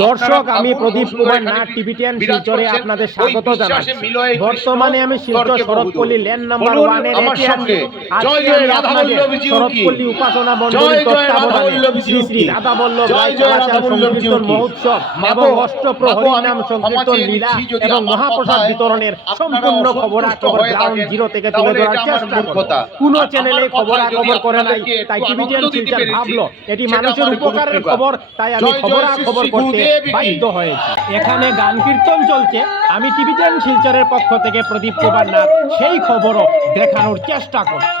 দর্শক, আমি প্রদীপ কুমার নাথ, টিভি10 শিলচরে আপনাদের স্বাগত জানাচ্ছি। বর্তমানে আমি শিলচর শরৎপল্লী ল্যান্ড নাম্বার 1 এর এতে আছি। আজকে আমি আপনাদের শরৎপল্লী উপাসনা মণ্ডলীর তত্ত্বাবধানে শ্রী শ্রী রাধা বল্লভ রায় কালাচাঁদ সংকীর্তন মহোৎসব এবং অষ্টপ্রহরী নাম সংকীর্তন লীলা এবং মহাপ্রসাদ বিতরণের সম্পূর্ণ খবরাখবর গ্রাউন্ড জিরো থেকে তুলে ধরার চেষ্টা করব। কোন চ্যানেলে খবরাখবর করে নাই, তাই টিভি10 শিলচর ভাবলো এটি মানুষের উপকারের খবর, তাই আমি খবরাখবর করতে বাধ্য হয়েছে। এখানে গান কীর্তন চলছে। আমি টিভি10 শিলচরের পক্ষ থেকে প্রদীপ কুমার নাথ সেই খবরও দেখানোর চেষ্টা করছি।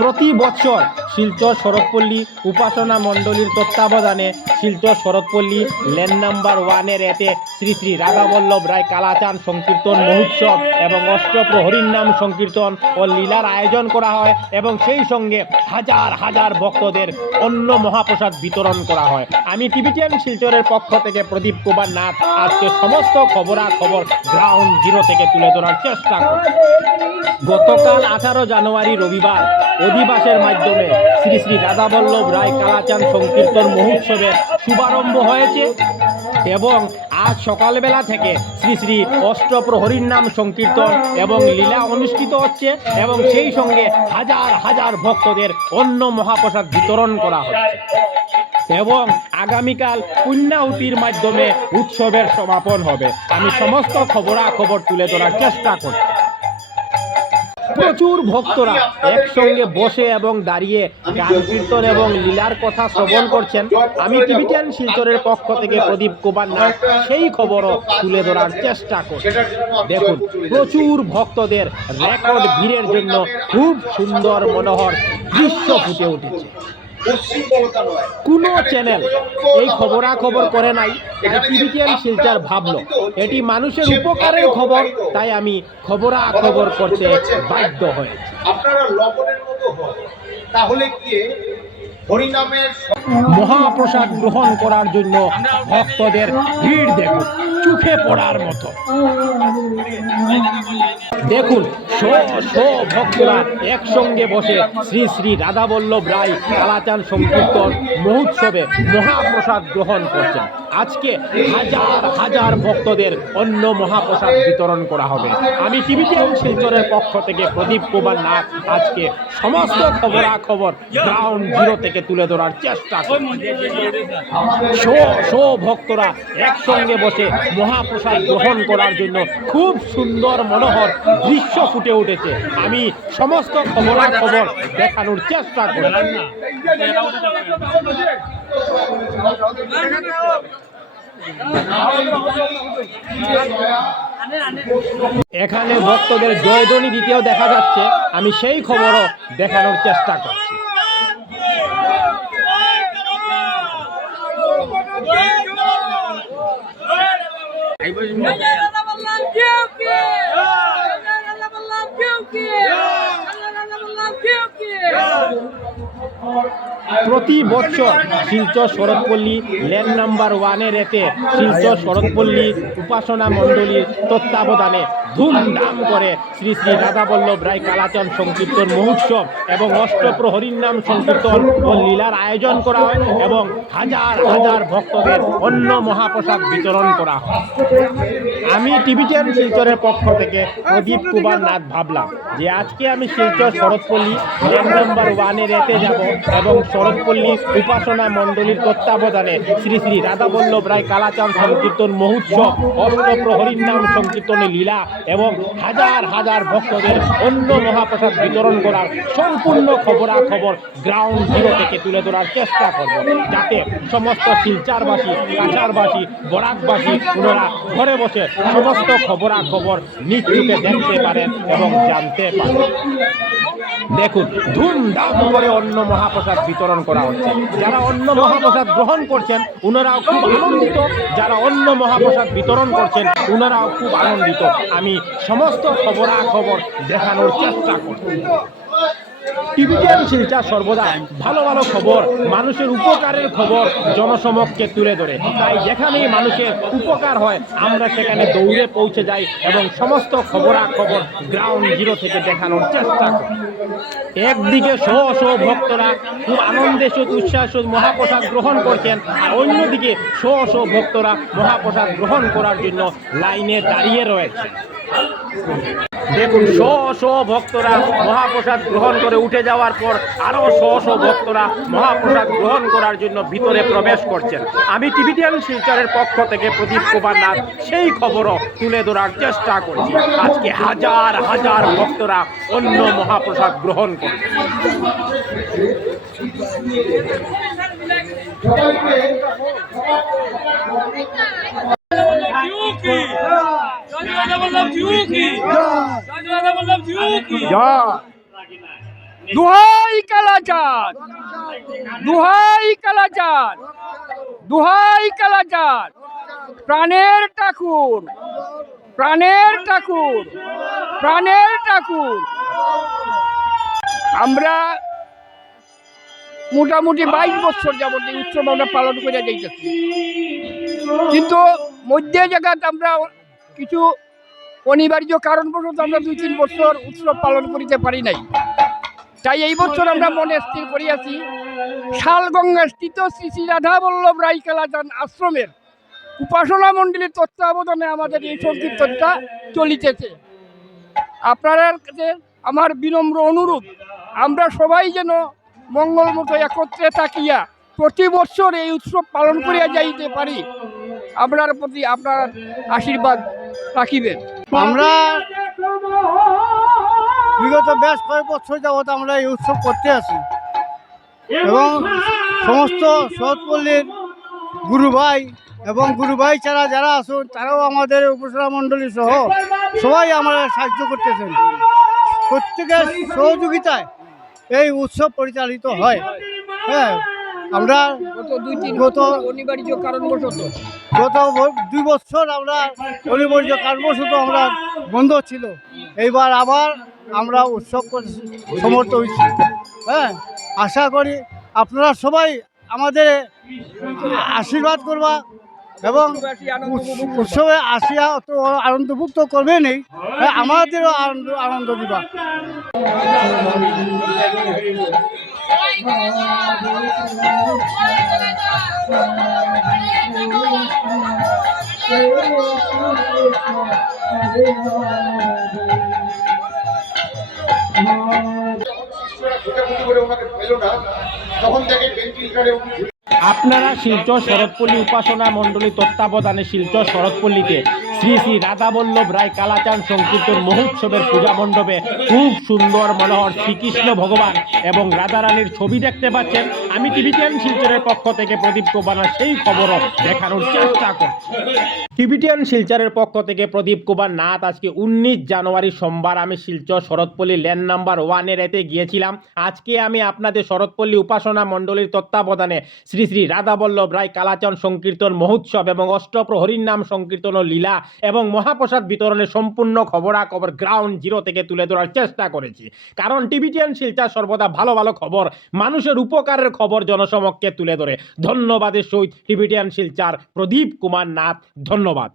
প্রতি বছর শিলচর শরৎপল্লী উপাসনা মণ্ডলীর তত্ত্বাবধানে শিলচর শরৎপল্লী ল্যান্ড নাম্বার 1 এর এতে শ্রী শ্রী রাধা বল্লভ রায় কালাচাঁদ সংকীর্তন মহোৎসব এবং অষ্টপ্রহরীর নাম সংকীর্তন ও লীলার আয়োজন করা হয় এবং সেই সঙ্গে হাজার হাজার ভক্তদের অন্ন মহাপ্রসাদ বিতরণ করা হয়। আমি টিভি10 শিলচরের পক্ষ থেকে প্রদীপ কুমার নাথ আজকে সমস্ত খবরাখবর গ্রাউন্ড জিরো থেকে তুলে ধরার চেষ্টা করি। গতকাল 18 জানুয়ারি রবিবার অধিবাসের মাধ্যমে শ্রী শ্রী রাধা বল্লভ রায় কালাচাঁদ সংকীর্তন মহোৎসবের শুভারম্ভ হয়েছে এবং আজ সকালবেলা থেকে শ্রী শ্রী অষ্টপ্রহরীর নাম সংকীর্তন এবং লীলা অনুষ্ঠিত হচ্ছে এবং সেই সঙ্গে হাজার হাজার ভক্তদের অন্ন মহাপ্রসাদ বিতরণ করা হচ্ছে এবং আগামীকাল পুণ্যাহুতির মাধ্যমে উৎসবের সমাপন হবে। আমি সমস্ত খবরাখবর তুলে ধরার চেষ্টা করছি। প্রচুর ভক্তরা একসঙ্গে বসে এবং দাঁড়িয়ে গান কীর্তন এবং লীলার কথা শ্রবণ করছেন। আমি টিভি10 শিলচরের পক্ষ থেকে প্রদীপ কুমার নাথ সেই খবরও তুলে ধরার চেষ্টা করছি। দেখুন, প্রচুর ভক্তদের রেকর্ড ভিড়ের জন্য খুব সুন্দর মনোহর দৃশ্য ফুটে উঠেছে। কোন চ্যানেল এই খবরাখবর করে নাই, এটা টিভি10 শিলচর ভাবলো এটি মানুষের উপকারের খবর, তাই আমি খবরাখবর করতে বাধ্য হয়েছি। আপনারা লবণের মতো হয়, তাহলে কি হরিনামের মহাপ্রসাদ গ্রহণ করার জন্য ভক্তদের ভিড় দেখুন, চোখে পড়ার মতো। দেখুন, ভক্তরা একসঙ্গে বসে শ্রী শ্রী রাধা বল্লভ রায় কালাচাঁদ সংকীর্তন মহোৎসবে মহাপ্রসাদ গ্রহণ করছেন। আজকে হাজার হাজার ভক্তদের অন্ন মহাপ্রসাদ বিতরণ করা হবে। আমি টিভি10 শিলচরের পক্ষ থেকে প্রদীপ কুমার নাথ আজকে সমস্ত খবরাখবর গ্রাউন্ড জিরো থেকে তুলে ধরার চেষ্টা করছি। ভক্তরা একসঙ্গে বসে মহাপ্রসাদ গ্রহণ করার জন্য খুব সুন্দর মনোহর দৃশ্য ফুটে উঠেছে। আমি সমস্ত খবরাখবর দেখানোর চেষ্টা করি। এখানে ভক্তদের জয়ধ্বনি দিতেও দেখা যাচ্ছে। আমি সেই খবরও দেখানোর চেষ্টা করছি। প্রতি বছর শিলচর শরৎপল্লী ল্যান্ড নাম্বার 1 এর এতে শিলচর শরৎপল্লী উপাসনা মণ্ডলীর তত্ত্বাবধানে ধুমধাম করে শ্রী শ্রী রাধা বল্লভ রায় কালাচাঁদ সংকীর্তন মহোৎসব এবং অষ্টপ্রহরীর নাম সংকীর্তন ও লীলার আয়োজন করা হয় এবং হাজার হাজার ভক্তদের অন্ন মহাপ্রসাদ বিতরণ করা হয়। আমি টিভি10 শিলচরের পক্ষ থেকে প্রদীপ কুমার নাথ ভাবলাম যে আজকে আমি শিলচর শরৎপল্লী ল্যান্ড নাম্বার 1 এর এতে যাব এবং শরৎপল্লী উপাসনা মণ্ডলীর তত্ত্বাবধানে শ্রী শ্রী রাধা বল্লভ রায় কালাচাঁদ সংকীর্তন মহোৎসব অষ্টপ্রহরীর নাম সংকীর্তনে লীলা এবং হাজার হাজার ভক্তদের অন্ন মহাপ্রসাদ বিতরণ করার সম্পূর্ণ খবরাখবর গ্রাউন্ড জিরো থেকে তুলে ধরার চেষ্টা করব, যাতে সমস্ত শিলচরবাসী, কাছাড়বাসী, বরাকবাসী ওনারা ঘরে বসে সমস্ত খবরাখবর নিজ চোখে দেখতে পারেন এবং জানতে পারেন। দেখুন, ধুমধাম করে অন্ন মহাপ্রসাদ বিতরণ করা হচ্ছে। যারা অন্ন মহাপ্রসাদ গ্রহণ করছেন ওনারাও খুব আনন্দিত, যারা অন্ন মহাপ্রসাদ বিতরণ করছেন ওনারাও খুব আনন্দিত। আমি সমস্ত খবরাখবর দেখানোর চেষ্টা করছি। টিভিটিয়ান শিলচর সর্বদা ভালো ভালো খবর, মানুষের উপকারের খবর জনসমক্ষে তুলে ধরে। তাই যেখানেই মানুষের উপকার হয় আমরা সেখানে দৌড়ে পৌঁছে যাই এবং সমস্ত খবরাখবর গ্রাউন্ড জিরো থেকে দেখানোর চেষ্টা করি। একদিকে শো শো ভক্তরা খুব আনন্দের সহিত উচ্ছ্বাস সহিত মহাপ্রসাদ গ্রহণ করছেন, আর অন্যদিকে শো শো ভক্তরা মহাপ্রসাদ গ্রহণ করার জন্য লাইনে দাঁড়িয়ে রয়েছে। দেখুন, শো শো ভক্তরা মহাপ্রসাদ গ্রহণ করে উঠে যাওয়ার পর আরও শো শো ভক্তরা মহাপ্রসাদ গ্রহণ করার জন্য ভিতরে প্রবেশ করছেন। আমি টিভিটিয়ান শিলচরের পক্ষ থেকে প্রদীপ কুমার নাথ সেই খবরও তুলে ধরার চেষ্টা করছি। আজকে হাজার হাজার ভক্তরা অন্য মহাপ্রসাদ গ্রহণ করছে। दुहाई कालाचार, दुहाई कालाचार, दुहाई कालाचार, प्राणेर ठाकुर, प्राणेर ठाकुर, प्राणेर ठाकुर। আমরা মোটামুটি 22 বছর যাবত এই উৎসব আমরা পালন করে যাইতেছি, কিন্তু মধ্যে জায়গাত আমরা কিছু অনিবার্য কারণবশত আমরা 2-3 বছর উৎসব পালন করিতে পারি নাই। তাই এই বছর আমরা মনে স্থির করিয়াছি শালগঙ্গা স্থিত শ্রী শ্রী রাধা বল্লভ রায় কালাচাঁদ আশ্রমের উপাসনা মণ্ডলীর তত্ত্বাবধানে আমাদের এই সংকীর্তনটা চলিতেছে। আপনাদের কাছে আমার বিনম্র অনুরোধ, আমরা সবাই যেন মঙ্গল মতো একত্রে থাকিয়া প্রতি বছর এই উৎসব পালন করিয়া যাইতে পারি, আপনার প্রতি আপনার আশীর্বাদ রাখিবেন। আমরা বিগত বেশ কয়েক বছর যাবৎ আমরা এই উৎসব করতে আছি এবং সমস্ত শরৎপল্লীর গুরু ভাই এবং গুরু ভাই ছাড়া যারা আসুন তারাও আমাদের উপাসনা মণ্ডলী সহ সবাই আমরা সাহায্য করতেছেন। প্রত্যেকের সহযোগিতায় এই উৎসব পরিচালিত হয়। হ্যাঁ, আমরা গত অনিবার্য কারণবশত গত 2 বছর আমরা অনিবার্য কারণবশত আমরা বন্ধ ছিল, এইবার আবার আমরা উৎসব সমর্থ হয়েছি। হ্যাঁ, আশা করি আপনারা সবাই আমাদের আশীর্বাদ করবা এবং উৎসবে আসিয়া তো আনন্দভুক্ত করবেনই, আমাদেরও আনন্দ দিবা। তখন থেকে ভেন্টিলেটরে আপনারা শিলচর শরৎপল্লী উপাসনা মণ্ডলী তত্ত্বাবধানে শিলচর শরৎপল্লীতে শ্রী শ্রী রাধাবল্লভ রায় কালাচাঁদ সংকীর্তন মহোৎসবের পূজা মণ্ডপে খুব সুন্দর মনোহর শ্রীকৃষ্ণ ভগবান এবং রাধারানীর ছবি দেখতে পাচ্ছেন। আমি টিভিটিয়ান শিলচরের পক্ষ থেকে প্রদীপ কুমার সেই খবরও দেখানোর চেষ্টা করছি। টিভিটিয়ান শিলচরের পক্ষ থেকে প্রদীপ কুমার নাথ। আজকে 19 জানুয়ারি সোমবার আমি শিলচর শরৎপল্লী ল্যান্ড নাম্বার 1 এতে গিয়েছিলাম। আজকে আমি আপনাদের শরৎপল্লী উপাসনা মণ্ডলীর তত্ত্বাবধানে শ্রী শ্রী রাধাবল্লভ রায় কালাচাঁদ সংকীর্তন মহোৎসব এবং অষ্টপ্রহরীর নাম সংকীর্তন ও লীলা এবং মহাপ্রসাদ বিতরণের সম্পূর্ণ খবরাখবর গ্রাউন্ড জিরো থেকে তুলে ধরার চেষ্টা করেছি। কারণ টিভিটিয়ান শিলচর সর্বদা ভালো ভালো খবর, মানুষের উপকারের খবর জনসমক্ষে তুলে ধরে। ধন্যবাদের সহিত টিভিটিয়ান শিলচর প্রদীপ কুমার নাথ। ধন্যবাদ।